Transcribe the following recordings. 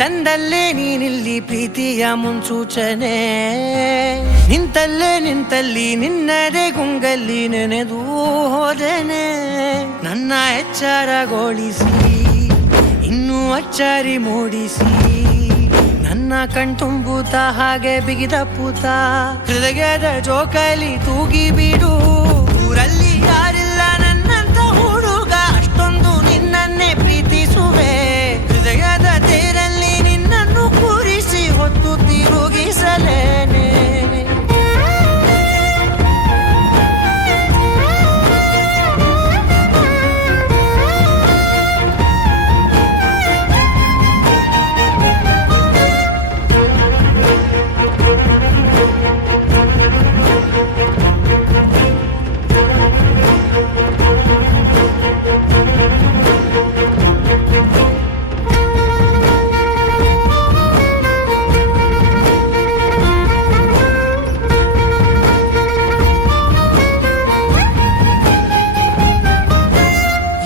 ತಂದಲ್ಲೇ ನೀನಿಲ್ಲಿ ಪ್ರೀತಿಯ ಮುನ್ಸೂಚನೆ. ನಿಂತಲ್ಲಿ ನಿನ್ನದೇ ಗುಂಗಲ್ಲಿ ನೆನೆದು ಹೋದೆನೆ. ನನ್ನ ಎಚ್ಚರಗೊಳಿಸಿ ಇನ್ನೂ ಅಚ್ಚರಿ ಮೂಡಿಸಿ, ನನ್ನ ಕಣ್ತುಂಬುತ್ತ ಹಾಗೆ ಬಿಗಿದ ಪೂತ. ಹೃದಯದ ಜೋಕಾಲಿ ತೂಗಿ ಬಿಡು, ಊರಲ್ಲಿ ಯಾರಿಲ್ಲ ನನ್ನಂತ ಹುಡುಗ, ಅಷ್ಟೊಂದು ನಿನ್ನನ್ನೇ ಪ್ರೀತಿಸುವೆ. ಹೃದಯದ ತೇರಲ್ಲಿ ನಿನ್ನನ್ನು ಕೂರಿಸಿ ಹೊತ್ತು ತಿರುಗಿಸಲೇನೆ.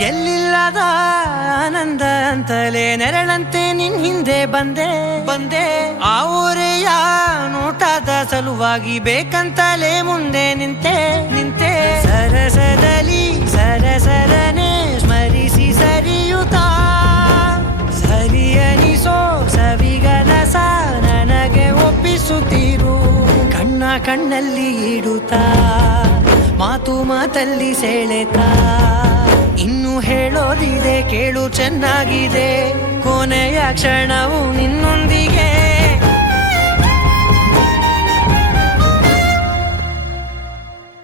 ಎಲ್ಲಿಲ್ಲದ ಆನಂದ ಅಂತಲೇ ನೆರಳಂತೆ ನಿನ್ ಹಿಂದೆ ಬಂದೆ. ಆ ಊರೆಯ ನೋಟದ ಸಲುವಾಗಿ ಬೇಕಂತಲೇ ಮುಂದೆ ನಿಂತೆ. ಸರಸದಲ್ಲಿ ಸರಸರನೆ ಸ್ಮರಿಸಿ ಸರಿಯುತ್ತಾ, ಸರಿಯನಿಸೋ ಸವಿಗನಸ ನನಗೆ ಒಪ್ಪಿಸುತ್ತೀರು. ಕಣ್ಣಲ್ಲಿ ಇಡುತ್ತಾ, ಮಾತಲ್ಲಿ ಸೆಳೆತಾ, ಇನ್ನು ಹೇಳೋದಿದೆ ಕೇಳು ಚೆನ್ನಾಗಿದೆ. ಕೊನೆಯ ಕ್ಷಣವು ನಿನ್ನೊಂದಿಗೆ.